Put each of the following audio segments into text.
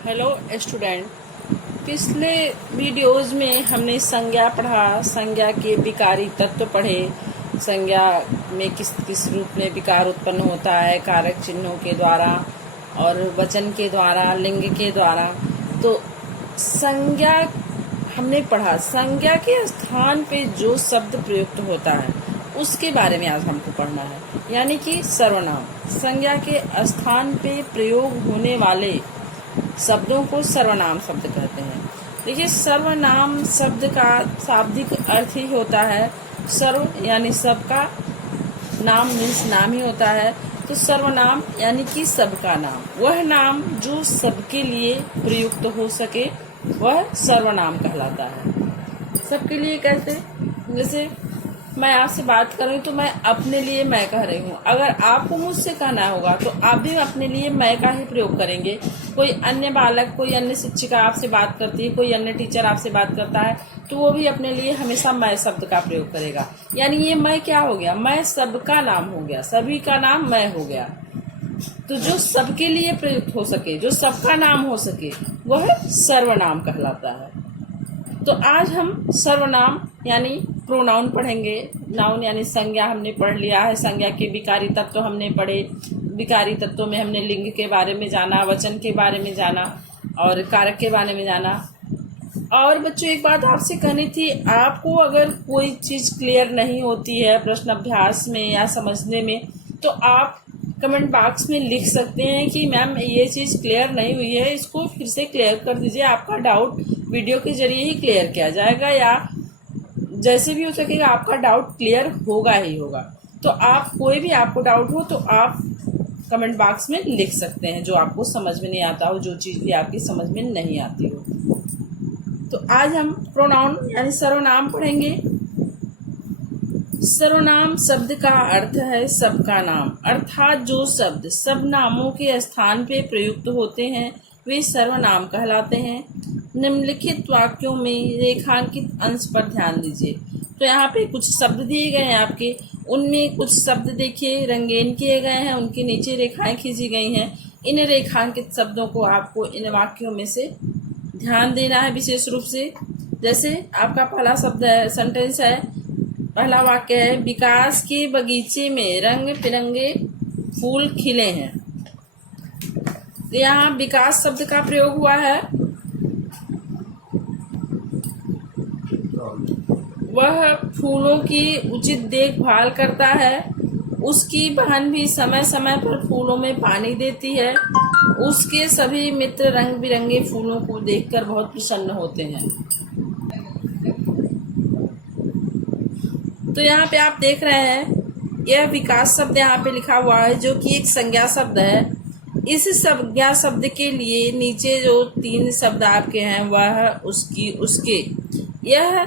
Hello student. पिछले videos में हमने संज्ञा पढ़ा, संज्ञा के विकारी तत्व पढ़े, संज्ञा में किस किस रूप में विकार उत्पन्न होता है, कारक चिन्हों के द्वारा और वचन के द्वारा, लिंग के द्वारा। तो संज्ञा हमने पढ़ा, संज्ञा के स्थान पे जो शब्द प्रयुक्त होता है उसके बारे में आज हमको पढ़ना है, यानी कि सर्वनाम। संज्ञा के स्थान पे प्रयोग होने वाले शब्दों को सर्वनाम शब्द कहते हैं। देखिए, सर्वनाम शब्द का शाब्दिक अर्थ ही होता है सर्व, यानी सबका, नाम मीन्स नाम ही होता है। तो सर्वनाम यानी कि सबका नाम, वह नाम जो सबके लिए प्रयुक्त हो सके वह सर्वनाम कहलाता है। सबके लिए कैसे? जैसे मैं आपसे बात कर रही हूँ तो मैं अपने लिए मैं कह रही हूँ। अगर आपको मुझसे कहना होगा तो आप भी अपने लिए मैं का ही प्रयोग करेंगे। कोई अन्य बालक, कोई अन्य शिक्षिका आपसे बात करती है, कोई अन्य टीचर आपसे बात करता है तो वो भी अपने लिए हमेशा मैं शब्द का प्रयोग करेगा। यानी ये मैं क्या हो गया? मैं सबका नाम हो गया, सभी का नाम मैं हो गया। तो जो सबके लिए प्रयुक्त हो सके, जो सबका नाम हो सके, वह सर्वनाम कहलाता है। तो आज हम सर्वनाम यानी प्रोनाउन पढ़ेंगे। नाउन यानी संज्ञा हमने पढ़ लिया है, संज्ञा के विकारी तत्व हमने पढ़े। विकारी तत्वों में हमने लिंग के बारे में जाना, वचन के बारे में जाना और कारक के बारे में जाना। और बच्चों, एक बात आपसे कहनी थी, आपको अगर कोई चीज़ क्लियर नहीं होती है प्रश्न अभ्यास में या समझने में, तो आप कमेंट बॉक्स में लिख सकते हैं कि मैम ये चीज़ क्लियर नहीं हुई है, इसको फिर से क्लियर कर दीजिए। आपका डाउट वीडियो के जरिए ही क्लियर किया जाएगा, या जैसे भी हो सकेगा आपका डाउट क्लियर होगा ही होगा। तो आप कोई भी आपको डाउट हो तो आप कमेंट बॉक्स में लिख सकते हैं, जो आपको समझ में नहीं आता हो, जो चीज़ भी आपकी समझ में नहीं आती हो। तो आज हम प्रोनाउन यानी सर्वनाम पढ़ेंगे। सर्वनाम शब्द का अर्थ है सबका नाम, अर्थात जो शब्द सब नामों के स्थान पे प्रयुक्त होते हैं वे सर्वनाम कहलाते हैं। निम्नलिखित वाक्यों में रेखांकित अंश पर ध्यान दीजिए। तो यहाँ पे कुछ शब्द दिए गए हैं आपके, उनमें कुछ शब्द देखिए रंगीन किए गए हैं, उनके नीचे रेखाएं खींची गई हैं। इन रेखांकित शब्दों को आपको इन वाक्यों में से ध्यान देना है विशेष रूप से। जैसे आपका पहला शब्द है, सेंटेंस है, पहला वाक्य है, विकास के बगीचे में रंग बिरंगे फूल खिले हैं। तो यहाँ विकास शब्द का प्रयोग हुआ है। वह फूलों की उचित देखभाल करता है। उसकी बहन भी समय समय पर फूलों में पानी देती है। उसके सभी मित्र रंग बिरंगे फूलों को देखकर बहुत प्रसन्न होते हैं। तो यहाँ पे आप देख रहे हैं, यह विकास शब्द यहाँ पे लिखा हुआ है, जो कि एक संज्ञा शब्द है। इस संज्ञा शब्द के लिए नीचे जो तीन शब्द आपके हैं, वह, उसकी, उसके, यह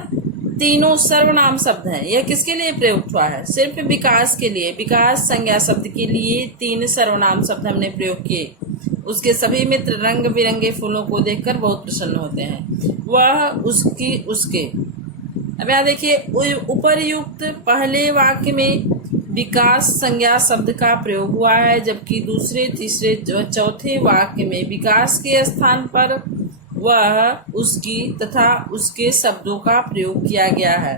तीनों सर्वनाम शब्द हैं। यह किसके लिए प्रयुक्त हुआ है? सिर्फ विकास के लिए। विकास संज्ञा शब्द के लिए तीन सर्वनाम शब्द हमने प्रयोग किए। उसके सभी मित्र रंग बिरंगे फूलों को देखकर बहुत प्रसन्न होते हैं। वह, उसकी, उसके। अब यहाँ देखिए, उपरयुक्त पहले वाक्य में विकास संज्ञा शब्द का प्रयोग हुआ है, जबकि दूसरे, तीसरे, चौथे वाक्य में विकास के स्थान पर वह, उसकी तथा उसके शब्दों का प्रयोग किया गया है।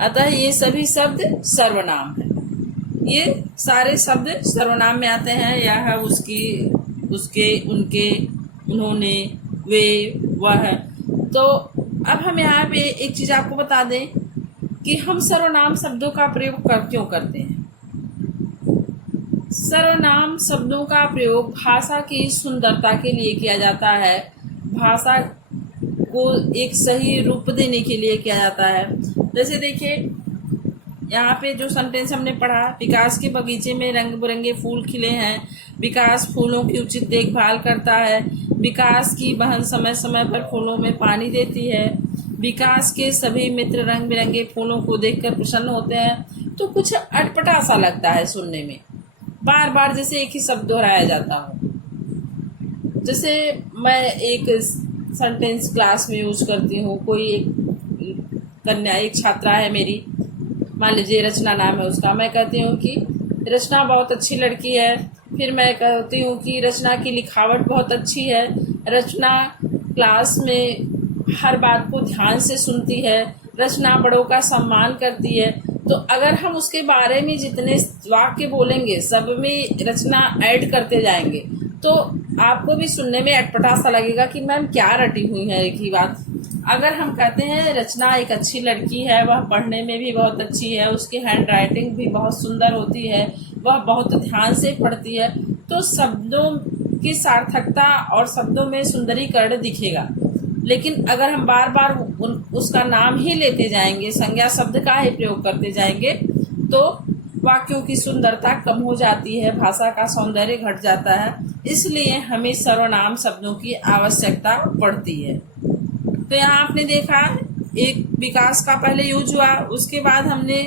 अतः ये सभी शब्द सर्वनाम हैं। ये सारे शब्द सर्वनाम में आते हैं। यह, उसकी, उसके, उनके, उन्होंने, वे, वह। तो अब हम यहाँ पे एक चीज आपको बता दें कि हम सर्वनाम शब्दों का प्रयोग क्यों करते हैं। सर्वनाम शब्दों का प्रयोग भाषा की सुंदरता के लिए किया जाता है, भाषा को एक सही रूप देने के लिए किया जाता है। जैसे देखिए, यहाँ पे जो सेंटेंस हमने पढ़ा, विकास के बगीचे में रंग बिरंगे फूल खिले हैं। विकास फूलों की उचित देखभाल करता है। विकास की बहन समय समय पर फूलों में पानी देती है। विकास के सभी मित्र रंग बिरंगे फूलों को देखकर प्रसन्न होते हैं। तो कुछ अटपटा सा लगता है सुनने में, बार बार जैसे एक ही शब्द दोहराया जाता हो। जैसे मैं एक सेंटेंस क्लास में यूज करती हूँ, कोई एक कन्या, एक छात्रा है मेरी, मान लीजिए रचना नाम है उसका, मैं कहती हूँ कि रचना बहुत अच्छी लड़की है। फिर मैं कहती हूँ कि रचना की लिखावट बहुत अच्छी है। रचना क्लास में हर बात को ध्यान से सुनती है, रचना बड़ों का सम्मान करती है। तो अगर हम उसके बारे में जितने वाक्य बोलेंगे सब में रचना ऐड करते जाएंगे तो आपको भी सुनने में अटपटा सा लगेगा कि मैम क्या रटी हुई है एक ही बात। अगर हम कहते हैं रचना एक अच्छी लड़की है, वह पढ़ने में भी बहुत अच्छी है, उसकी हैंड राइटिंग भी बहुत सुंदर होती है, वह बहुत ध्यान से पढ़ती है, तो शब्दों की सार्थकता और शब्दों में सुंदरीकरण दिखेगा। लेकिन अगर हम बार बार उसका नाम ही लेते जाएंगे, संज्ञा शब्द का ही प्रयोग करते जाएंगे, तो वाक्यों की सुंदरता कम हो जाती है, भाषा का सौंदर्य घट जाता है। इसलिए हमें सर्वनाम शब्दों की आवश्यकता पड़ती है। तो यहाँ आपने देखा एक विकास का पहले यूज हुआ, उसके बाद हमने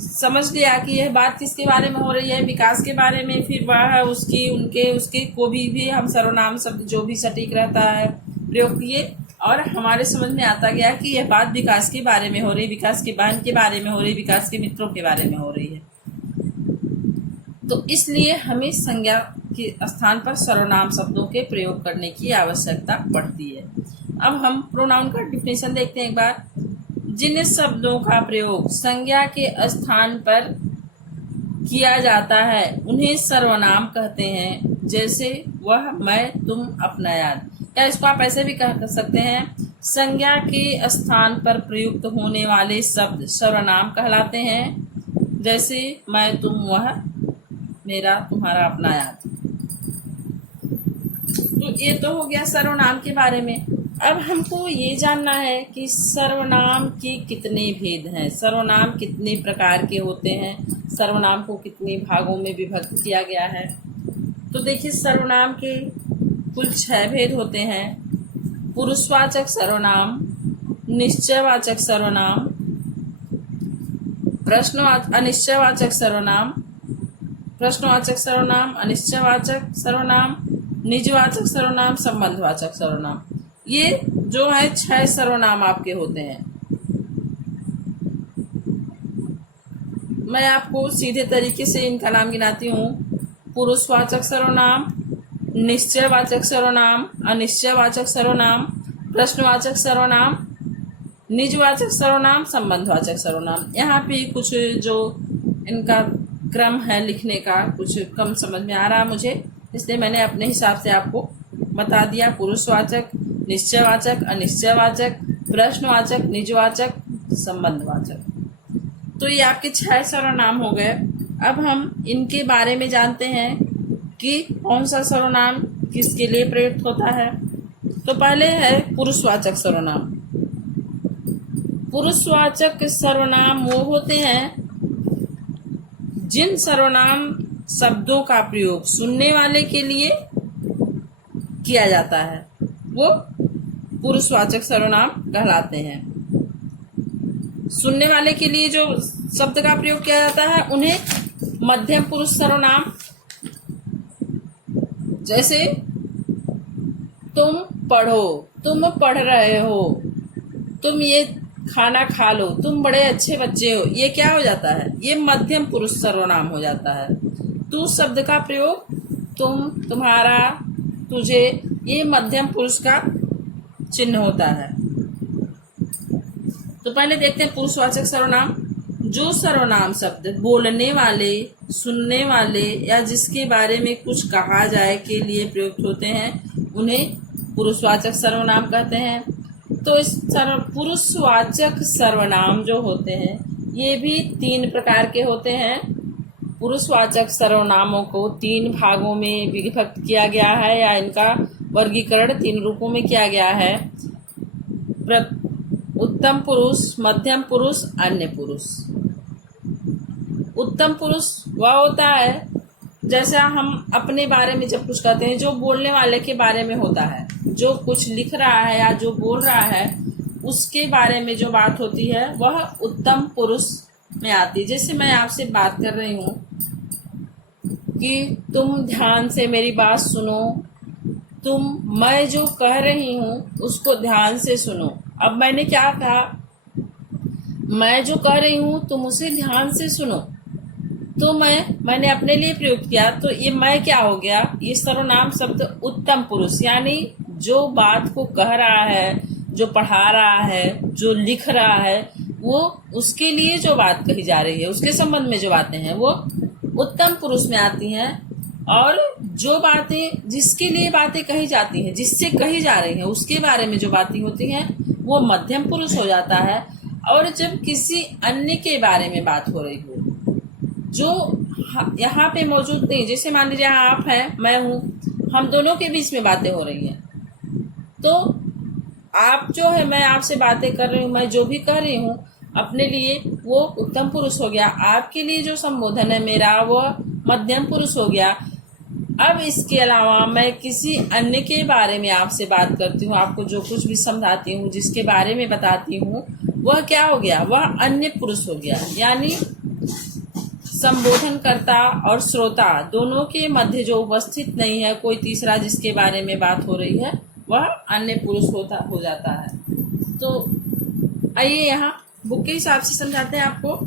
समझ लिया कि यह बात किसके बारे में हो रही है, विकास के बारे में। फिर वह उसकी उनके उसके को भी हम सर्वनाम शब्द जो भी सटीक रहता है प्रयोग किए और हमारे समझ में आता गया कि यह बात विकास के बारे में हो रही, विकास की बहन के बारे में हो रही, विकास के मित्रों के बारे में हो रही है। तो इसलिए हमें संज्ञा के स्थान पर सर्वनाम शब्दों के प्रयोग करने की आवश्यकता पड़ती है। अब हम प्रोनाउन का डिफिनेशन देखते हैं एक बार। जिन शब्दों का प्रयोग संज्ञा के स्थान पर किया जाता है उन्हें सर्वनाम कहते हैं, जैसे वह, मैं, तुम, अपना, याद। या इसको आप ऐसे भी कह सकते हैं, संज्ञा के स्थान पर प्रयुक्त होने वाले शब्द सर्वनाम कहलाते हैं, जैसे मैं, तुम, वह, मेरा, तुम्हारा, अपना, याद। तो ये तो हो गया सर्वनाम के बारे में। अब हमको ये जानना है कि सर्वनाम के कितने भेद हैं, सर्वनाम कितने प्रकार के होते हैं, सर्वनाम को कितने भागों में विभक्त किया गया है। तो देखिए सर्वनाम के कुल 6 भेद होते हैं। पुरुषवाचक सर्वनाम, निश्चयवाचक सर्वनाम, अनिश्चयवाचक सर्वनाम, प्रश्नवाचक सर्वनाम, अनिश्चयवाचक सर्वनाम, निजवाचक सर्वनाम, संबंधवाचक सर्वनाम। ये जो है 6 सर्वनाम आपके होते हैं। मैं आपको सीधे तरीके से इनका नाम गिनाती हूँ। पुरुषवाचक सर्वनाम, निश्चयवाचक सर्वनाम, अनिश्चयवाचक सर्वनाम, प्रश्नवाचक सर्वनाम, निजवाचक सर्वनाम, संबंधवाचक सर्वनाम। यहाँ पे कुछ जो इनका क्रम है लिखने का कुछ कम समझ में आ रहा मुझे, इसलिए मैंने अपने हिसाब से आपको बता दिया। पुरुषवाचक, निश्चयवाचक, अनिश्चयवाचक, प्रश्नवाचक, निजवाचक, संबंधवाचक। तो ये आपके 6 सर्वनाम हो गए। अब हम इनके बारे में जानते हैं कि कौन सा सर्वनाम किसके लिए प्रयुक्त होता है। तो पहले है पुरुषवाचक सर्वनाम। पुरुषवाचक सर्वनाम वो होते हैं जिन सर्वनाम शब्दों का प्रयोग सुनने वाले के लिए किया जाता है, वो पुरुषवाचक सर्वनाम कहलाते हैं। सुनने वाले के लिए जो शब्द का प्रयोग किया जाता है उन्हें मध्यम पुरुष सर्वनाम, जैसे तुम पढ़ो, तुम पढ़ रहे हो, तुम ये खाना खा लो, तुम बड़े अच्छे बच्चे हो, ये क्या हो जाता है, ये मध्यम पुरुष सर्वनाम हो जाता है। तू शब्द का प्रयोग तुम, तुम्हारा, तुझे, ये मध्यम पुरुष का चिन्ह होता है। तो पहले देखते हैं पुरुषवाचक सर्वनाम। जो सर्वनाम शब्द बोलने वाले, सुनने वाले या जिसके बारे में कुछ कहा जाए के लिए प्रयुक्त होते हैं उन्हें पुरुषवाचक सर्वनाम कहते हैं। तो इस पुरुषवाचक सर्वनाम जो होते हैं ये भी 3 प्रकार के होते हैं। पुरुषवाचक सर्वनामों को 3 भागों में विभक्त किया गया है या इनका वर्गीकरण 3 रूपों में किया गया है। उत्तम पुरुष, मध्यम पुरुष, अन्य पुरुष। उत्तम पुरुष वह होता है जैसा हम अपने बारे में जब कुछ कहते हैं, जो बोलने वाले के बारे में होता है, जो कुछ लिख रहा है या जो बोल रहा है उसके बारे में जो बात होती है वह उत्तम पुरुष में आती है। जैसे मैं आपसे बात कर रही हूँ कि तुम ध्यान से मेरी बात सुनो, मैं जो कह रही हूँ उसको ध्यान से सुनो। अब मैंने क्या कहा, मैं जो कह रही हूँ तुम उसे ध्यान से सुनो, तो मैंने अपने लिए प्रयुक्त किया, तो ये मैं क्या हो गया, ये सर्वनाम शब्द उत्तम पुरुष यानी जो बात को कह रहा है, जो पढ़ा रहा है, जो लिख रहा है, वो उसके लिए जो बात कही जा रही है, उसके संबंध में जो बातें हैं वो उत्तम पुरुष में आती हैं। और जो बातें जिसके लिए बातें कही जाती हैं, जिससे कही जा रही हैं, उसके बारे में जो बातें होती हैं वो मध्यम पुरुष हो जाता है। और जब किसी अन्य के बारे में बात हो रही हो जो यहाँ पे मौजूद नहीं, जैसे मान लीजिए आप हैं, मैं हूँ, हम दोनों के बीच में बातें हो रही हैं, तो आप जो है, मैं आपसे बातें कर रही हूँ, मैं जो भी कह रही हूँ अपने लिए वो उत्तम पुरुष हो गया। आपके लिए जो संबोधन है मेरा वो मध्यम पुरुष हो गया। अब इसके अलावा मैं किसी अन्य के बारे में आपसे बात करती हूँ, आपको जो कुछ भी समझाती हूँ, जिसके बारे में बताती हूँ, वह क्या हो गया, वह अन्य पुरुष हो गया। यानी संबोधनकर्ता और श्रोता दोनों के मध्य जो उपस्थित नहीं है कोई तीसरा जिसके बारे में बात हो रही है, वह अन्य पुरुष हो जाता है। तो आइए यहाँ बुक के हिसाब से समझाते हैं आपको।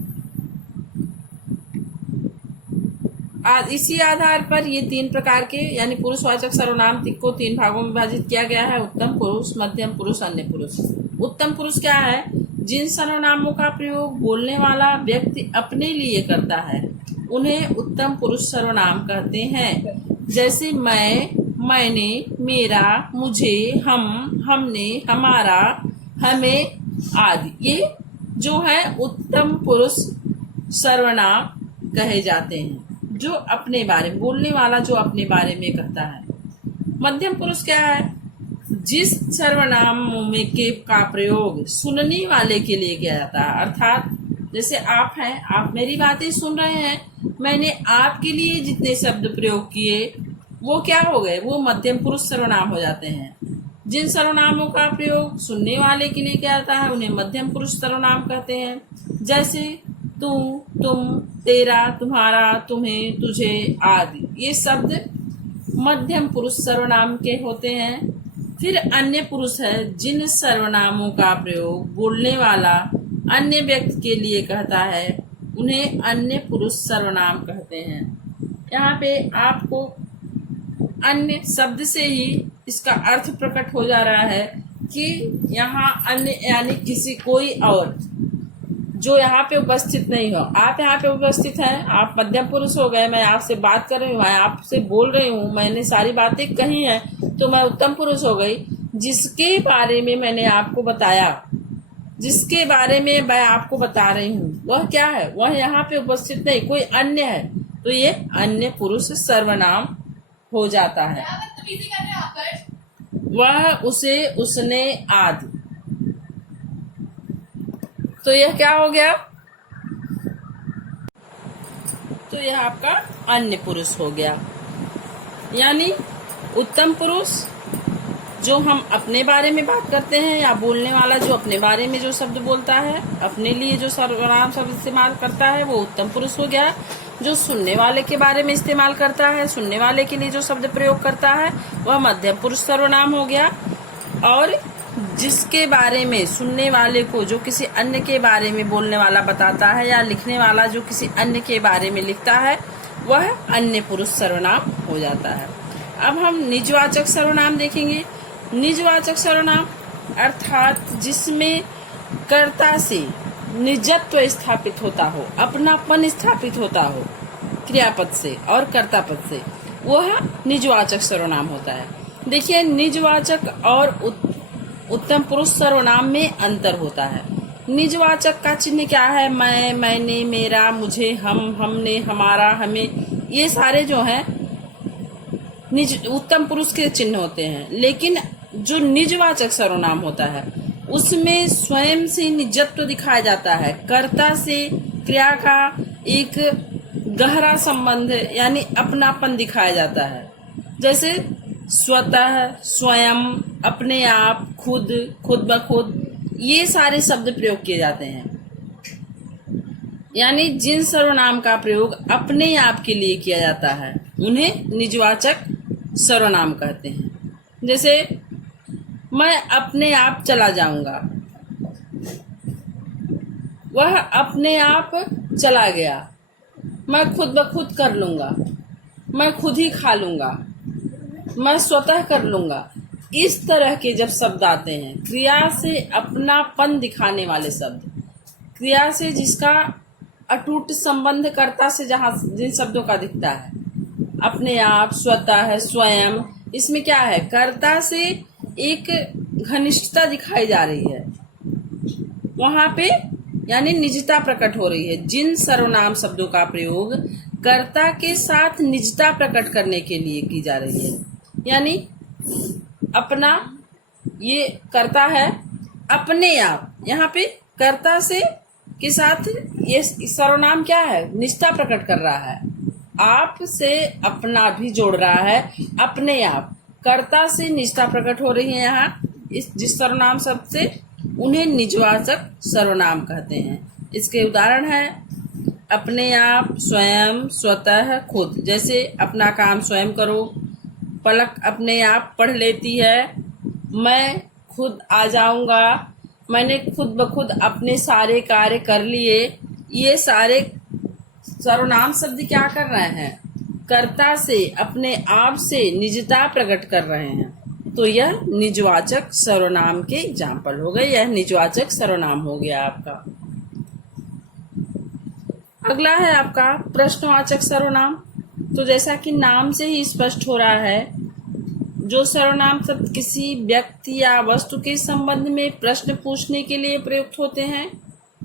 इसी आधार पर ये 3 प्रकार के यानी पुरुषवाचक सर्वनाम को 3 भागों में विभाजित किया गया है: उत्तम पुरुष, मध्यम पुरुष, अन्य पुरुष। उत्तम पुरुष क्या है? जिन सर्वनामों का प्रयोग बोलने वाला व्यक्ति अपने लिए करता है उन्हें उत्तम पुरुष सर्वनाम कहते हैं। जैसे मैं, मैंने, मेरा, मुझे, हम, हमने, हमारा, हमें आदि, ये जो है उत्तम पुरुष सर्वनाम कहे जाते हैं, जो अपने बारे में बोलने वाला जो अपने बारे में कहता है। मध्यम पुरुष क्या है? जिस सर्वनाम में के का प्रयोग सुनने वाले के लिए किया जाता है। अर्थात जैसे आप हैं, आप मेरी बातें सुन रहे हैं, मैंने आपके लिए जितने शब्द प्रयोग किए वो क्या हो गए, वो मध्यम पुरुष सर्वनाम हो जाते हैं। जिन सर्वनामों का प्रयोग सुनने वाले के लिए किया जाता है उन्हें मध्यम पुरुष सर्वनाम कहते हैं। जैसे तू, तुम, तेरा, तुम्हारा, तुम्हें, तुझे आदि, ये शब्द मध्यम पुरुष सर्वनाम के होते हैं। फिर अन्य पुरुष है, जिन सर्वनामों का प्रयोग बोलने वाला अन्य व्यक्ति के लिए कहता है उन्हें अन्य पुरुष सर्वनाम कहते हैं। यहाँ पे आपको अन्य शब्द से ही इसका अर्थ प्रकट हो जा रहा है कि यहाँ अन्य यानी किसी कोई और जो यहाँ पे उपस्थित नहीं हो। आप यहाँ पे उपस्थित हैं, आप मध्यम पुरुष हो गए, मैं आपसे बात कर रही हूँ, मैं आपसे बोल रही हूँ, मैंने सारी बातें कही हैं तो मैं उत्तम पुरुष हो गई। जिसके बारे में मैंने आपको बताया, जिसके बारे में मैं आपको बता रही हूँ वह क्या है, वह यहाँ पे उपस्थित नहीं, कोई अन्य है, तो ये अन्य पुरुष सर्वनाम हो जाता है। वह, उसे, उसने आदि। तो यह क्या हो गया? तो यह आपका अन्य पुरुष हो गया। यानी उत्तम पुरुष जो हम अपने बारे में बात करते हैं या बोलने वाला जो अपने बारे में जो शब्द बोलता है, अपने लिए जो सर्वनाम शब्द इस्तेमाल करता है वो उत्तम पुरुष हो गया। जो सुनने वाले के बारे में इस्तेमाल करता है, सुनने वाले के लिए जो शब्द प्रयोग करता है वह मध्यम पुरुष सर्वनाम हो गया। और जिसके बारे में सुनने वाले को जो किसी अन्य के बारे में बोलने वाला बताता है या लिखने वाला जो किसी अन्य के बारे में लिखता है वह अन्य पुरुष सर्वनाम हो जाता है। अब हम निजवाचक सर्वनाम देखेंगे। निजवाचक सर्वनाम अर्थात जिसमें कर्ता से निजत्व स्थापित होता हो, अपनापन स्थापित होता हो क्रियापद से और कर्ता पद से, वह निजवाचक सर्वनाम होता है। देखिए, निजवाचक और उत्तम पुरुष सर्वनाम में अंतर होता है। निजवाचक का चिन्ह क्या है? मैं, मैंने, मेरा, मुझे, हम, हमने, हमारा, हमें, ये सारे जो हैं निज उत्तम पुरुष के चिन्ह होते हैं। लेकिन जो निजवाचक सर्वनाम होता है उसमें स्वयं से निजत्व दिखाया जाता है, कर्ता से क्रिया का एक गहरा संबंध यानी अपनापन दिखाया जाता है। जैसे स्वतः, स्वयं, अपने आप, खुद, खुद ब खुद, ये सारे शब्द प्रयोग किए जाते हैं। यानी जिन सर्वनाम का प्रयोग अपने आप के लिए किया जाता है उन्हें निजवाचक सर्वनाम कहते हैं। जैसे मैं अपने आप चला जाऊंगा, वह अपने आप चला गया। मैं खुद ब खुद कर लूंगा, मैं खुद ही खा लूंगा, मैं स्वतः कर लूंगा। इस तरह के जब शब्द आते हैं, क्रिया से अपनापन दिखाने वाले शब्द, क्रिया से जिसका अटूट संबंध कर्ता से जहां जिन शब्दों का दिखता है, अपने आप, स्वतः, स्वयं, इसमें क्या है, कर्ता से एक घनिष्ठता दिखाई जा रही है, वहां पे यानी निजता प्रकट हो रही है। जिन सर्वनाम शब्दों का प्रयोग कर्ता के साथ निजता प्रकट करने के लिए की जा रही है, यानी अपना, ये कर्ता है, अपने आप, यहाँ पे कर्ता से के साथ ये सर्वनाम क्या है, निजता प्रकट कर रहा है, आप से अपना भी जोड़ रहा है, अपने आप, कर्ता से निजता प्रकट हो रही है। यहाँ इस जिस सर्वनाम शब्द से, उन्हें निजवाचक सर्वनाम कहते हैं। इसके उदाहरण है अपने आप, स्वयं, स्वतः, खुद। जैसे अपना काम स्वयं करो, पलक अपने आप पढ़ लेती है, मैं खुद आ जाऊंगा, मैंने खुद ब खुद अपने सारे कार्य कर लिए। ये सारे सर्वनाम शब्द क्या कर रहे हैं, कर्ता से, अपने आप से निजता प्रकट कर रहे हैं। तो यह निजवाचक सर्वनाम के एग्जाम्पल हो गए, यह निजवाचक सर्वनाम हो गया आपका। अगला है आपका प्रश्नवाचक सर्वनाम। तो जैसा कि नाम से ही स्पष्ट हो रहा है, जो सर्वनाम शब्द किसी व्यक्ति या वस्तु के संबंध में प्रश्न पूछने के लिए प्रयुक्त होते हैं,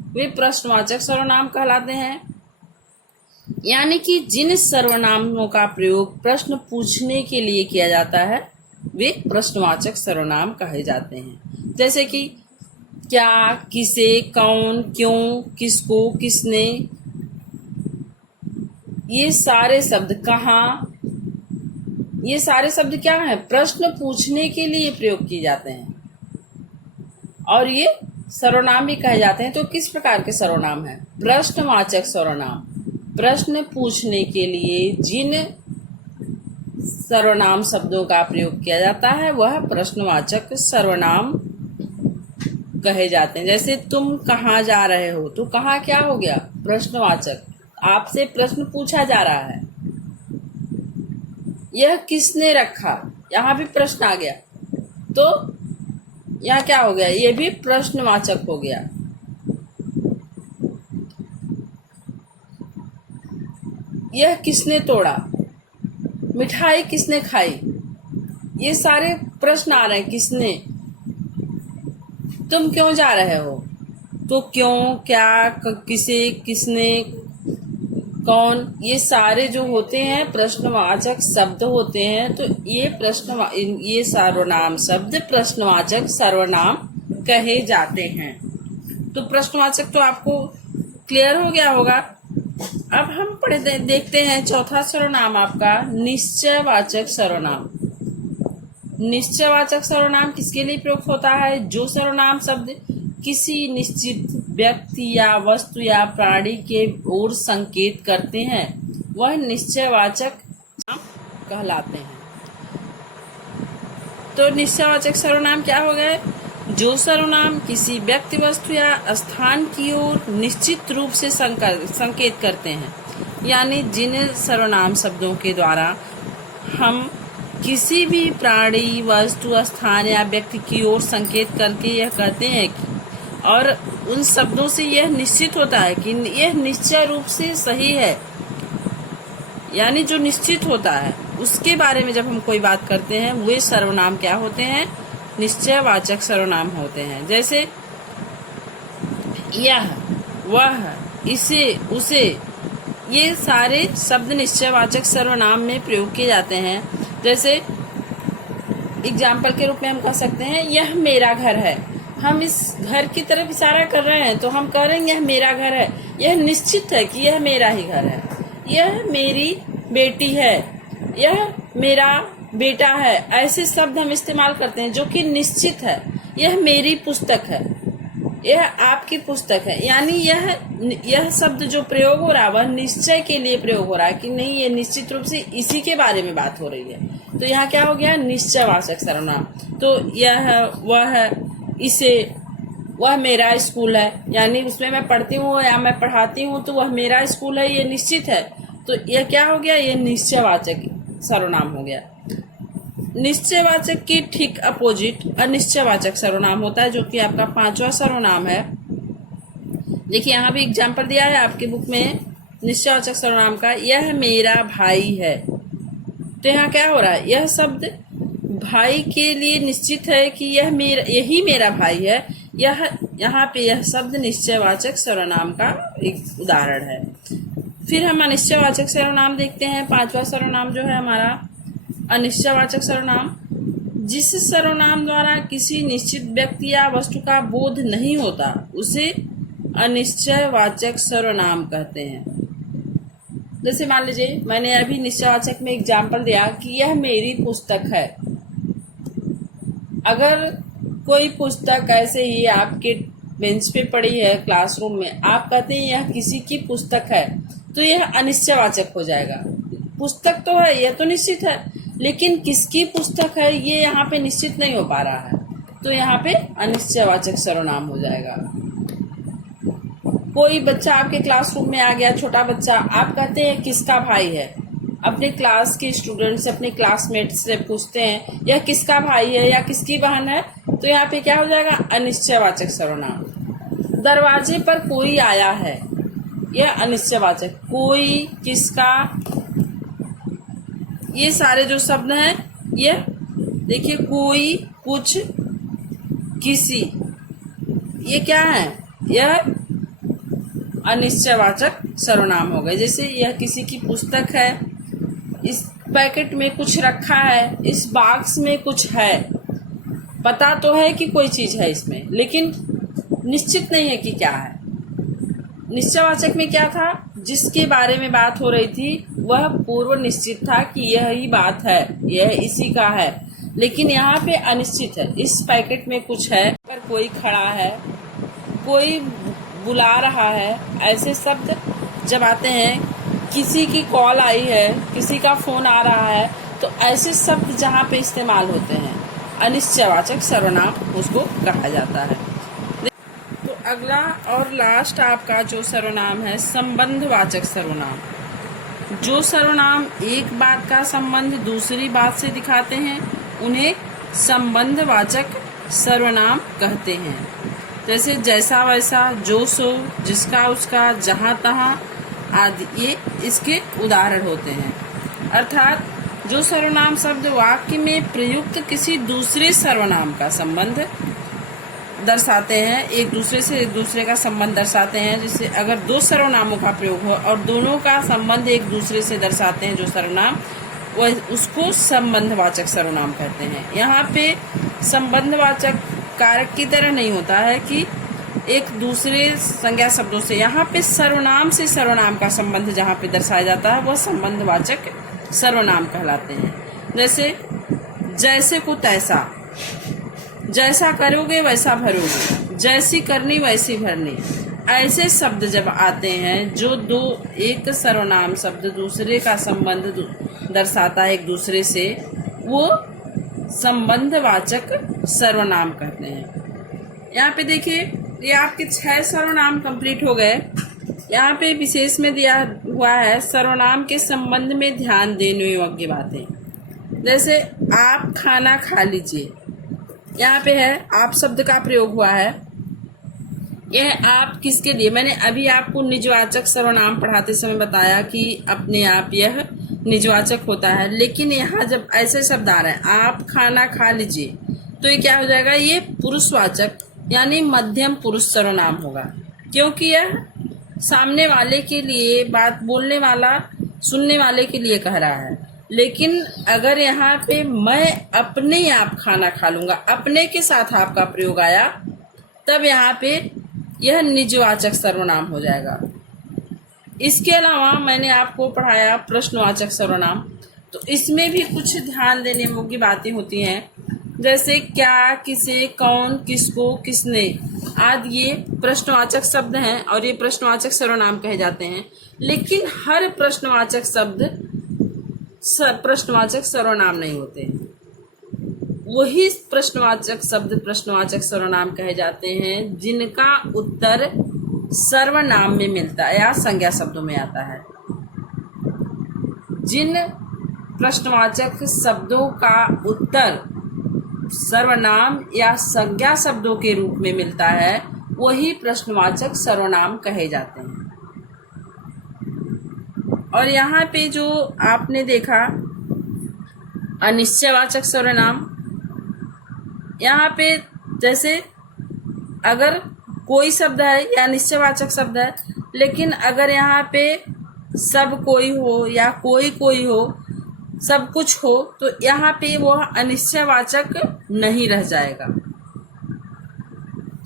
वे प्रश्नवाचक सर्वनाम कहलाते हैं। यानी कि जिन सर्वनामों का प्रयोग प्रश्न पूछने के लिए किया जाता है, वे प्रश्नवाचक सर्वनाम कहे जाते हैं। जैसे कि क्या, किसे, कौन, क्यों, किसको, किसने, ये सारे शब्द, कहाँ, ये सारे शब्द क्या हैं, प्रश्न पूछने के लिए प्रयोग किए जाते हैं और ये सर्वनाम भी कहे जाते हैं। तो किस प्रकार के सर्वनाम हैं, प्रश्नवाचक सर्वनाम। प्रश्न पूछने के लिए जिन सर्वनाम शब्दों का प्रयोग किया जाता है, वह प्रश्नवाचक सर्वनाम कहे जाते हैं। जैसे तुम कहाँ जा रहे हो, तो कहाँ क्या हो गया, प्रश्नवाचक, आपसे प्रश्न पूछा जा रहा है। यह किसने रखा, यहाँ भी प्रश्न आ गया, तो यहाँ क्या हो गया, ये भी प्रश्नवाचक हो गया। यह किसने तोड़ा, मिठाई किसने खाई, ये सारे प्रश्न आ रहे हैं, किसने। तुम क्यों जा रहे हो, तो क्यों, क्या, किसे, किसने, कौन, ये सारे जो होते हैं प्रश्नवाचक शब्द होते हैं। तो ये सर्वनाम शब्द प्रश्नवाचक सर्वनाम कहे जाते हैं। तो प्रश्नवाचक तो आपको क्लियर हो गया होगा। अब हम देखते हैं चौथा सर्वनाम आपका निश्चयवाचक सर्वनाम। निश्चयवाचक सर्वनाम किसके लिए प्रयुक्त होता है, जो सर्वनाम शब्द किसी निश्चित व्यक्ति या वस्तु या प्राणी के ओर संकेत करते हैं, वह निश्चयवाचक कहलाते हैं। तो निश्चयवाचक सर्वनाम क्या हो गए, जो सर्वनाम किसी व्यक्ति, वस्तु या स्थान की ओर निश्चित रूप से संकेत करते हैं। यानी जिन सर्वनाम शब्दों के द्वारा हम किसी भी प्राणी, वस्तु, स्थान या व्यक्ति की ओर संकेत करके यह कहते हैं कि, और उन शब्दों से यह निश्चित होता है कि यह निश्चय रूप से सही है, यानी जो निश्चित होता है उसके बारे में जब हम कोई बात करते हैं, वे सर्वनाम क्या होते हैं, निश्चयवाचक सर्वनाम होते हैं। जैसे यह, वह, इसे, उसे, ये सारे शब्द निश्चयवाचक सर्वनाम में प्रयोग किए जाते हैं। जैसे एग्जाम्पल के रूप में हम कह सकते हैं यह मेरा घर है। हम इस घर की तरफ इशारा कर रहे हैं, तो हम कह रहे हैं यह मेरा घर है। यह निश्चित है कि यह मेरा ही घर है। यह मेरी बेटी है, यह मेरा बेटा है। ऐसे शब्द हम इस्तेमाल करते हैं जो कि निश्चित है। यह मेरी पुस्तक है, यह आपकी पुस्तक है। यानी यह शब्द जो प्रयोग हो रहा है वह निश्चय के लिए प्रयोग हो रहा है कि नहीं, ये निश्चित रूप से इसी के बारे में बात हो रही है। तो यहाँ क्या हो गया, निश्चयवाचक सर्वनाम। तो यह, वह, इसे, वह मेरा स्कूल है, यानी उसमें मैं पढ़ती हूँ या मैं पढ़ाती हूँ, तो वह मेरा स्कूल है, ये निश्चित है। तो यह क्या हो गया, ये निश्चयवाचक सर्वनाम हो गया। निश्चयवाचक की ठीक अपोजिट अनिश्चयवाचक सर्वनाम होता है, जो कि आपका 5वां सर्वनाम है। देखिए यहाँ भी एग्जाम्पल दिया है आपके बुक में निश्चयवाचक सर्वनाम का, यह मेरा भाई है। तो यहाँ क्या हो रहा है, यह शब्द भाई के लिए निश्चित है कि यही मेरा भाई है। यह यहाँ पे यह शब्द निश्चयवाचक सर्वनाम का एक उदाहरण है। फिर हम अनिश्चयवाचक सर्वनाम देखते हैं। 5वां सर्वनाम जो है हमारा अनिश्चयवाचक सर्वनाम, जिस सर्वनाम द्वारा किसी निश्चित व्यक्ति या वस्तु का बोध नहीं होता उसे अनिश्चयवाचक सर्वनाम कहते हैं। जैसे मान लीजिए मैंने अभी निश्चयवाचक में एग्जाम्पल दिया कि यह मेरी पुस्तक है। अगर कोई पुस्तक ऐसे ही आपके बेंच पे पड़ी है क्लासरूम में, आप कहते हैं यह किसी की पुस्तक है, तो यह अनिश्चयवाचक हो जाएगा। पुस्तक तो है, यह तो निश्चित है, लेकिन किसकी पुस्तक है ये यहाँ पे निश्चित नहीं हो पा रहा है, तो यहाँ पे अनिश्चयवाचक सर्वनाम हो जाएगा। कोई बच्चा आपके क्लासरूम में आ गया, छोटा बच्चा, आप कहते हैं किसका भाई है। अपने क्लास के स्टूडेंट से, अपने क्लासमेट से पूछते हैं यह किसका भाई है या किसकी बहन है, तो यहाँ पे क्या हो जाएगा, अनिश्चयवाचक सर्वनाम। दरवाजे पर कोई आया है, यह अनिश्चयवाचक, कोई, किसका, ये सारे जो शब्द हैं ये देखिए, कोई, कुछ, किसी, ये क्या है, यह अनिश्चयवाचक सर्वनाम हो गए। जैसे यह किसी की पुस्तक है, इस पैकेट में कुछ रखा है, इस बॉक्स में कुछ है, पता तो है कि कोई चीज है इसमें, लेकिन निश्चित नहीं है कि क्या है। निश्चयवाचक में क्या था, जिसके बारे में बात हो रही थी वह पूर्व निश्चित था कि यह ही बात है, यह इसी का है, लेकिन यहाँ पे अनिश्चित है। इस पैकेट में कुछ है, पर कोई खड़ा है, कोई बुला रहा है, ऐसे शब्द जब आते हैं, किसी की कॉल आई है, किसी का फोन आ रहा है, तो ऐसे शब्द जहाँ पे इस्तेमाल होते हैं अनिश्चयवाचक सर्वनाम उसको कहा जाता है। तो अगला और लास्ट आपका जो सर्वनाम है संबंधवाचक सर्वनाम। जो सर्वनाम एक बात का संबंध दूसरी बात से दिखाते हैं उन्हें संबंधवाचक सर्वनाम कहते हैं। जैसे जैसा वैसा, जो सो, जिसका उसका, जहाँ तहाँ आदि, ये इसके उदाहरण होते हैं। अर्थात जो सर्वनाम शब्द वाक्य में प्रयुक्त किसी दूसरे सर्वनाम का संबंध दर्शाते हैं, एक दूसरे से एक दूसरे का संबंध दर्शाते हैं। जैसे अगर दो सर्वनामों का प्रयोग हो और दोनों का संबंध एक दूसरे से दर्शाते हैं जो सर्वनाम, वह उसको संबंधवाचक सर्वनाम कहते हैं। यहाँ पे संबंधवाचक कारक की तरह नहीं होता है कि एक दूसरे संज्ञा शब्दों से, यहाँ पे सर्वनाम से सर्वनाम का संबंध जहाँ पे दर्शाया जाता है वह संबंधवाचक सर्वनाम कहलाते हैं। जैसे जैसे को तैसा, जैसा करोगे वैसा भरोगे, जैसी करनी वैसी भरनी, ऐसे शब्द जब आते हैं जो दो, एक सर्वनाम शब्द दूसरे का संबंध दर्शाता है एक दूसरे से, वो संबंधवाचक सर्वनाम कहते हैं। यहाँ पे देखिए ये आपके 6 सर्वनाम कंप्लीट हो गए। यहाँ पे विशेष में दिया हुआ है सर्वनाम के संबंध में ध्यान देने योग्य बातें। जैसे आप खाना खा लीजिए, यहाँ पे है आप शब्द का प्रयोग हुआ है। यह आप किसके लिए, मैंने अभी आपको निजवाचक सर्वनाम पढ़ाते समय बताया कि अपने आप यह निजवाचक होता है, लेकिन यहाँ जब ऐसे शब्द आ रहे हैं आप खाना खा लीजिए, तो ये क्या हो जाएगा, ये पुरुषवाचक यानी मध्यम पुरुष सर्वनाम होगा, क्योंकि यह सामने वाले के लिए, बात बोलने वाला सुनने वाले के लिए कह रहा है। लेकिन अगर यहाँ पे मैं अपने आप खाना खा लूंगा, अपने के साथ आपका प्रयोग आया, तब यहाँ पे यह निजवाचक सर्वनाम हो जाएगा। इसके अलावा मैंने आपको पढ़ाया प्रश्नवाचक सर्वनाम, तो इसमें भी कुछ ध्यान देने योग्य बातें होती हैं। जैसे क्या, किसे, कौन, किसको, किसने आदि ये प्रश्नवाचक शब्द हैं और ये प्रश्नवाचक सर्वनाम कहे जाते हैं। लेकिन हर प्रश्नवाचक शब्द प्रश्नवाचक सर्वनाम नहीं होते हैं। वही प्रश्नवाचक शब्द प्रश्नवाचक सर्वनाम कहे जाते हैं जिनका उत्तर सर्वनाम में मिलता है या संज्ञा शब्दों में आता है। जिन प्रश्नवाचक शब्दों का उत्तर सर्वनाम या संज्ञा शब्दों के रूप में मिलता है वही प्रश्नवाचक सर्वनाम कहे जाते हैं। और यहाँ पे जो आपने देखा अनिश्चयवाचक सर्वनाम, यहाँ पे जैसे अगर कोई शब्द है या निश्चयवाचक शब्द है, लेकिन अगर यहाँ पे सब कोई हो या कोई कोई हो, सब कुछ हो, तो यहाँ पे वह अनिश्चयवाचक नहीं रह जाएगा।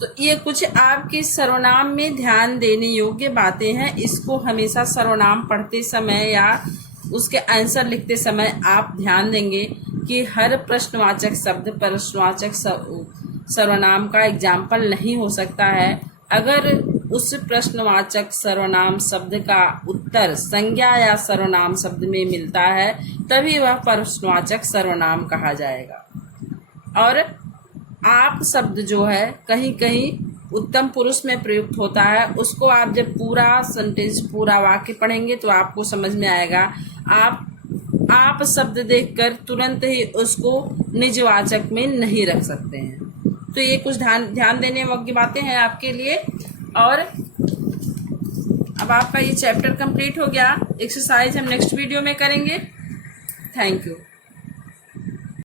तो ये कुछ आपके सर्वनाम में ध्यान देने योग्य बातें हैं। इसको हमेशा सर्वनाम पढ़ते समय या उसके आंसर लिखते समय आप ध्यान देंगे कि हर प्रश्नवाचक शब्द प्रश्नवाचक सर्वनाम का एग्जाम्पल नहीं हो सकता है। अगर उस प्रश्नवाचक सर्वनाम शब्द का उत्तर संज्ञा या सर्वनाम शब्द में मिलता है तभी वह प्रश्नवाचक सर्वनाम कहा जाएगा। और आप शब्द जो है कहीं कहीं उत्तम पुरुष में प्रयुक्त होता है, उसको आप जब पूरा सेंटेंस पूरा वाक्य पढ़ेंगे तो आपको समझ में आएगा। आप शब्द देखकर तुरंत ही उसको निजवाचक में नहीं रख सकते हैं। तो ये कुछ ध्यान देने योग्य बातें हैं आपके लिए। और अब आपका ये चैप्टर कंप्लीट हो गया। एक्सरसाइज हम नेक्स्ट वीडियो में करेंगे। Thank you.